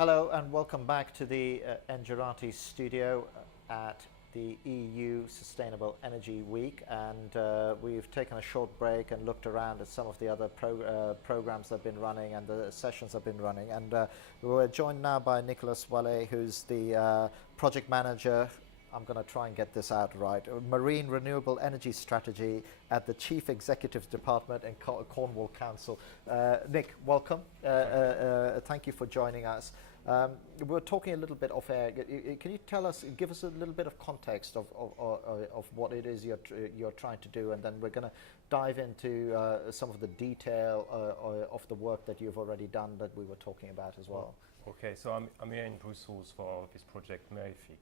Hello and welcome back to the Engerati studio at the EU Sustainable Energy Week, and we've taken a short break and looked around at some of the other programs that have been running and the sessions that have been running, and we're joined now by Nicolas Wallet, who's the project manager. I'm going to try and get this out right. Marine Renewable Energy Strategy at the Chief Executive Department in Cornwall Council. Nick, welcome. Thank you for joining us. We're talking a little bit off air. Can you give us a little bit of context of what it is you're trying to do, and then we're going to dive into some of the detail of the work that you've already done that we were talking about as well. Okay, so I'm here in Brussels for this project MERiFIC.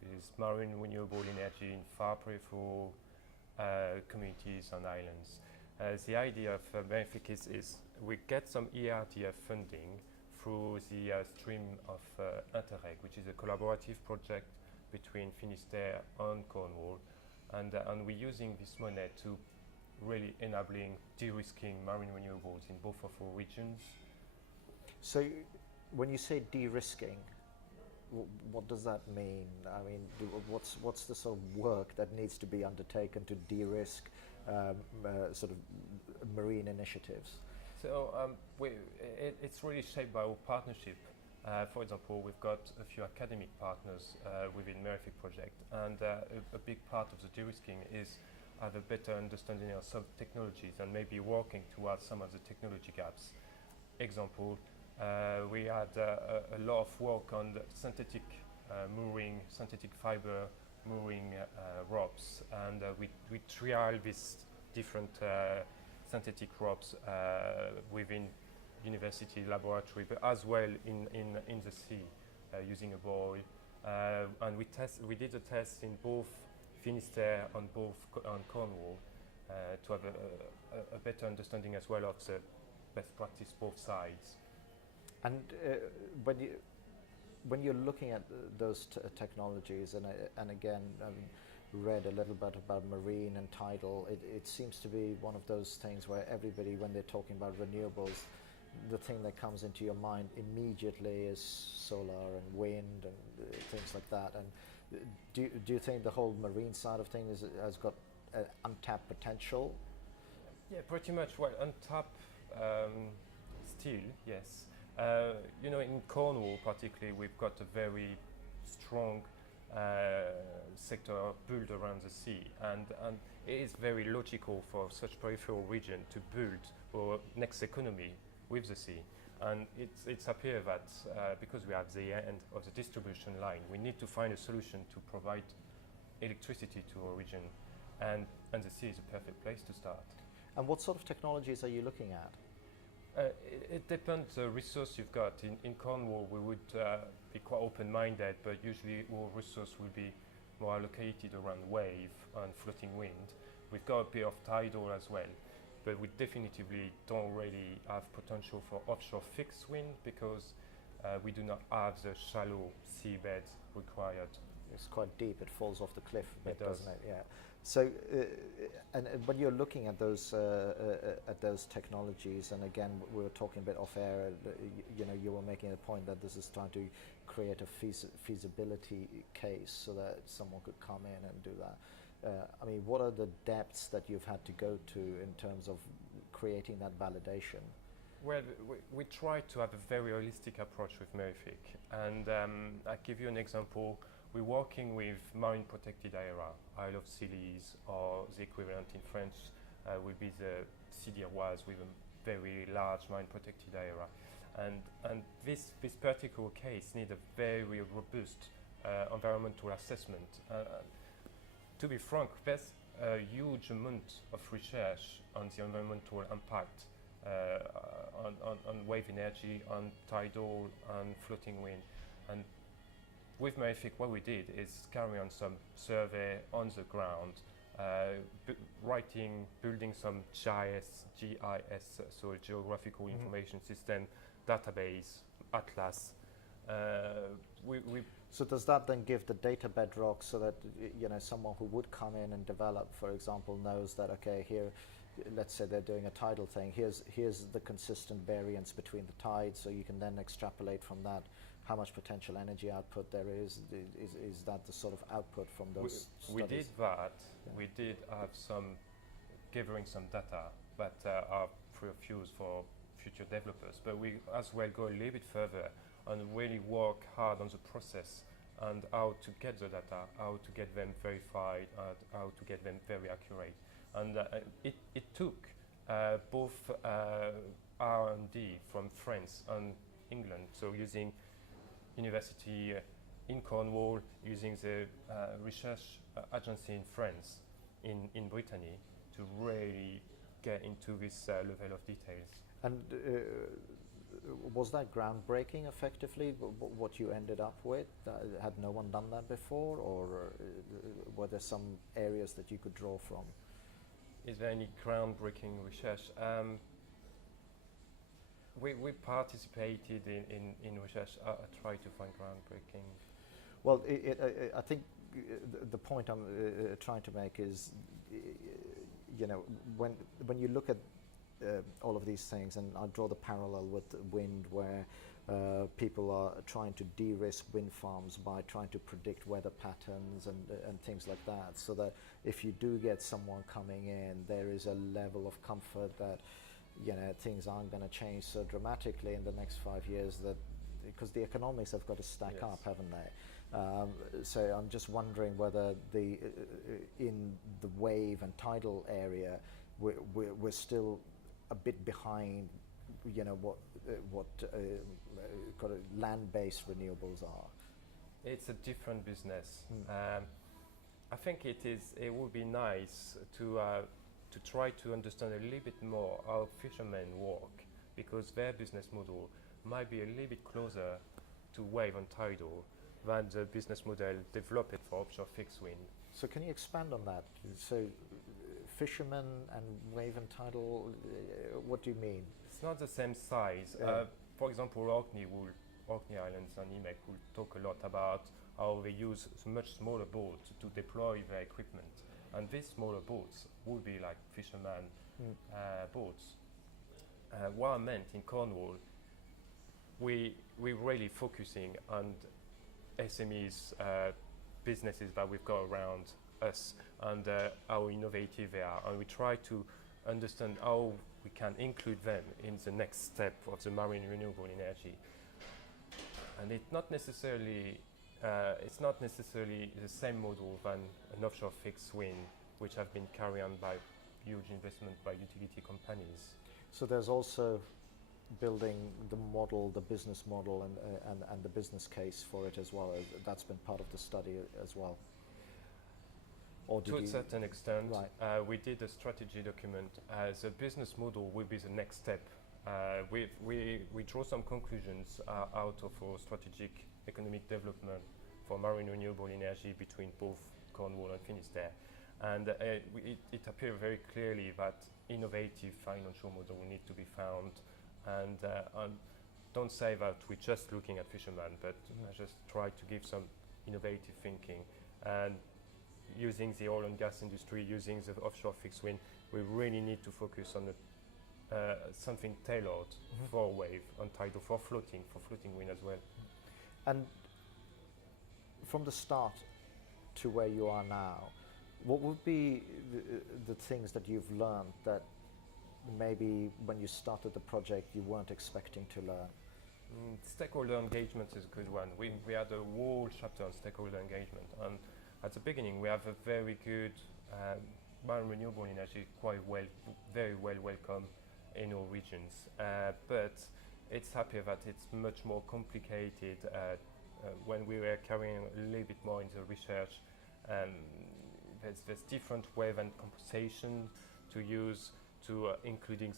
It is marine renewable energy in far peripheral communities and islands. The idea of MERiFIC is we get some ERDF funding through the stream of Interreg, which is a collaborative project between Finisterre and Cornwall, and we're using this money to really enabling de-risking marine renewables in both of our regions. So when you say de-risking, what does that mean? I mean, what's the sort of work that needs to be undertaken to de-risk sort of marine initiatives? So it's really shaped by our partnership. For example, we've got a few academic partners within MERiFIC project, and a big part of the de-risking is have a better understanding of some technologies and maybe working towards some of the technology gaps. Example, we had a lot of work on the synthetic mooring, synthetic fiber mooring ropes, and we trial these different synthetic ropes within university laboratory, but as well in the sea using a buoy. And we did a test in both Finisterre and on Cornwall to have a better understanding as well of the best practice both sides. And when you're looking at those technologies, and again, read a little bit about marine and tidal, it seems to be one of those things where everybody, when they're talking about renewables, the thing that comes into your mind immediately is solar and wind and things like that. And do you think the whole marine side of things has got untapped potential? Yeah, pretty much. Well, untapped still, yes. You know, in Cornwall particularly, we've got a very strong sector built around the sea, and it is very logical for such peripheral region to build our next economy with the sea. And it's appear that because we have the end of the distribution line, we need to find a solution to provide electricity to our region, and the sea is a perfect place to start. And what sort of technologies are you looking at? It depends the resource you've got. In Cornwall, we would be quite open-minded, but usually our resource will be more allocated around wave and floating wind. We've got a bit of tidal as well, but we definitively don't really have potential for offshore fixed wind because we do not have the shallow seabed required. It's quite deep, it falls off the cliff a bit, doesn't it? Yeah. So, and when you're looking at those technologies, and again, we were talking a bit off air, you know, you were making a point that this is trying to create a feasibility case so that someone could come in and do that. I mean, what are the depths that you've had to go to in terms of creating that validation? Well, we try to have a very holistic approach with MERiFIC, and I'll give you an example. We're working with marine protected area, Isle of Scilly, or the equivalent in French will be the CDROIS with a very large marine protected area. And this particular case needs a very robust environmental assessment. To be frank, there's a huge amount of research on the environmental impact on wave energy, on tidal, on floating wind. And with MERiFIC, what we did is carry on some survey on the ground, building some GIS, so Geographical Information System database, atlas. So does that then give the data bedrock so that someone who would come in and develop, for example, knows that okay, here, let's say they're doing a tidal thing, here's the consistent variance between the tides, so you can then extrapolate from that how much potential energy output there is? Is that the sort of output from those we studies? did that. Yeah. We did have gathering some data that are free of use for future developers, but we as well go a little bit further and really work hard on the process and how to get the data, how to get them verified, and how to get them very accurate. And it took both R&D from France and England, so using university in Cornwall, using the research agency in France, in Brittany, to really get into this level of details. And was that groundbreaking effectively, what you ended up with? Had no one done that before, or were there some areas that you could draw from? Is there any groundbreaking research? We participated in research. I tried to find groundbreaking. Well, I think the point I'm trying to make is, when you look at all of these things, and I draw the parallel with wind, where people are trying to de-risk wind farms by trying to predict weather patterns and things like that, so that if you do get someone coming in, there is a level of comfort that things aren't going to change so dramatically in the next 5 years, that because the economics have got to stack Yes. up, haven't they? So I'm just wondering whether in the wave and tidal area we're still a bit behind, what kind of land-based renewables are. It's a different business. I think it would be nice to try to understand a little bit more how fishermen work, because their business model might be a little bit closer to wave and tidal than the business model developed for offshore fixed wind. So can you expand on that? So fishermen and wave and tidal, what do you mean? It's not the same size. Yeah. For example, Orkney Islands and IMEC will talk a lot about how they use much smaller boats to deploy their equipment. And these smaller boats would be like fisherman boats. What I meant in Cornwall, we're really focusing on SMEs, businesses that we've got around us, and how innovative they are. And we try to understand how we can include them in the next step of the marine renewable energy. And it's not necessarily the same model than an offshore fixed wind, which have been carried on by huge investment by utility companies. So there's also building the model, the business model, and the business case for it as well. That's been part of the study as well. Or did to a certain extent, right. We did a strategy document. The business model will be the next step. We draw some conclusions out of our strategic economic development for marine renewable energy between both Cornwall and Finisterre. And it appeared very clearly that innovative financial model will need to be found. And don't say that we're just looking at fishermen, but just try to give some innovative thinking. And using the oil and gas industry, using the offshore fixed wind, we really need to focus on something tailored for wave and tidal, for floating wind as well. And from the start to where you are now, what would be the things that you've learned that maybe when you started the project you weren't expecting to learn? Stakeholder engagement is a good one. We had a whole chapter on stakeholder engagement, and at the beginning we have a very good marine renewable energy, very well welcome in all regions, but it's happier that it's much more complicated when we were carrying a little bit more into research. There's different wave and compensation to use, to including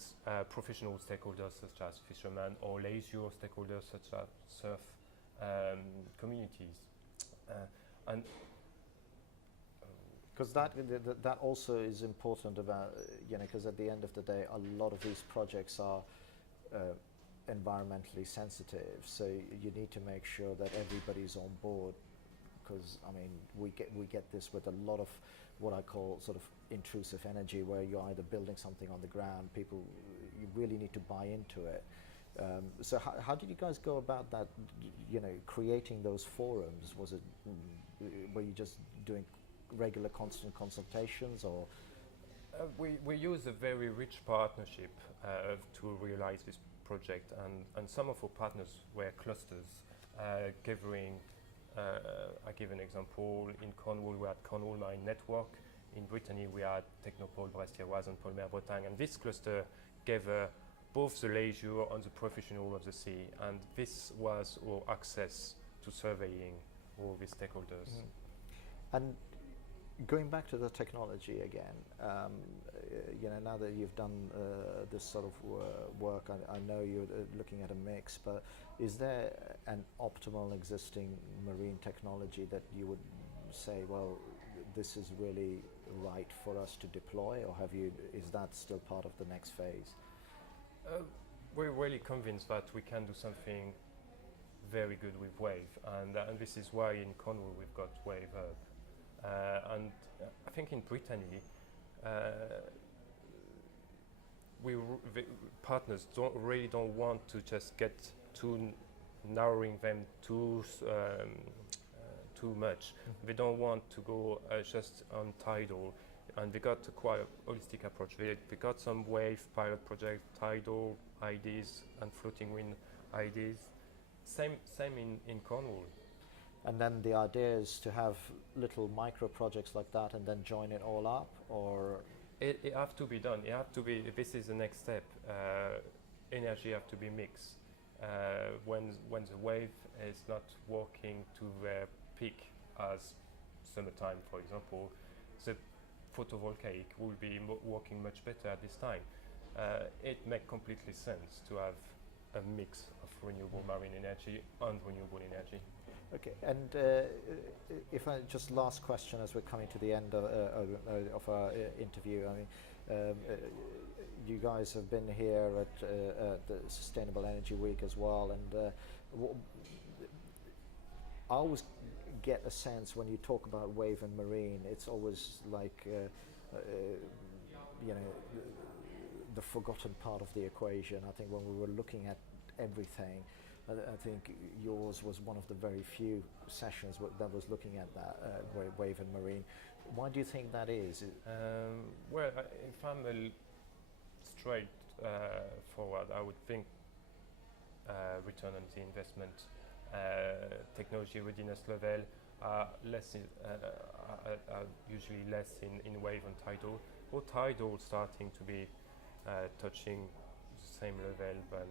professional stakeholders such as fishermen, or leisure stakeholders such as surf communities. And because that also is important about, because at the end of the day a lot of these projects are environmentally sensitive, so you need to make sure that everybody's on board, because I mean we get this with a lot of what I call sort of intrusive energy, where you're either building something on the ground, you really need to buy into it, So how did you guys go about that, creating those forums? Was it, were you just doing regular constant consultations, or? We use a very rich partnership to realize this project, and some of our partners were clusters gathering. I give an example. In Cornwall, we had Cornwall Marine Network. In Brittany, we had Technopole, Brest-Thieroise, and Polmer-Bretagne. And this cluster gave both the leisure and the professional of the sea. And this was our access to surveying all these stakeholders. And going back to the technology again, now that you've done this sort of work, I know you're looking at a mix, but is there an optimal existing marine technology that you would say, well, this is really right for us to deploy, or is that still part of the next phase? We're really convinced that we can do something very good with Wave, and this is why in Cornwall we've got Wave Hub. And I think in Brittany, the partners don't want to just get to narrowing them too much. They don't want to go just on tidal, and they got a quite holistic approach. They got some wave pilot project, tidal ideas and floating wind ideas. Same in Cornwall. And then the idea is to have little micro projects like that and then join it all up, or? It have to be done. It have to be. This is the next step. Energy have to be mixed. When the wave is not working to their peak, as summertime, for example, the photovoltaic will be working much better at this time. It makes completely sense to have a mix of renewable marine energy and renewable energy. Okay, and if I just last question as we're coming to the end of our interview. I mean, you guys have been here at the Sustainable Energy Week as well, and I always get a sense when you talk about wave and marine, it's always like the forgotten part of the equation. I think when we were looking at everything, I think yours was one of the very few sessions that was looking at that wave and marine. Why do you think that is? Well, if I'm straight forward, I would think return on the investment, technology readiness level are usually less in wave and tidal. Or tidal starting to be touching the same level, but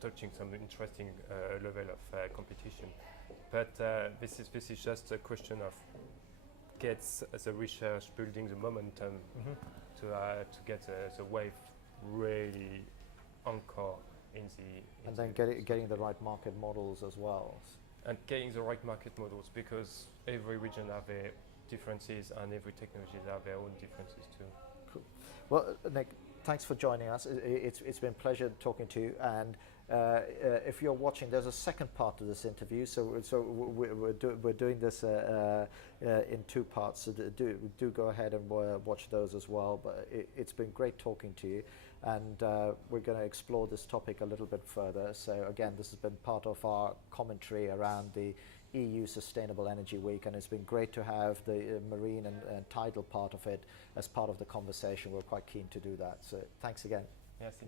touching some interesting level of competition. But this is just a question of gets the research building the momentum to get the wave really anchor in the. And then getting the right market models as well. And getting the right market models, because every region have their differences and every technology have their own differences too. Cool. Well, Nick, thanks for joining us. It's been a pleasure talking to you. And if you're watching, there's a second part to this interview. So we're doing this in two parts. So do go ahead and watch those as well. But it's been great talking to you, and we're going to explore this topic a little bit further. So again, this has been part of our commentary around the EU Sustainable Energy Week, and it's been great to have the marine and tidal part of it as part of the conversation. We're quite keen to do that. So thanks again. Merci.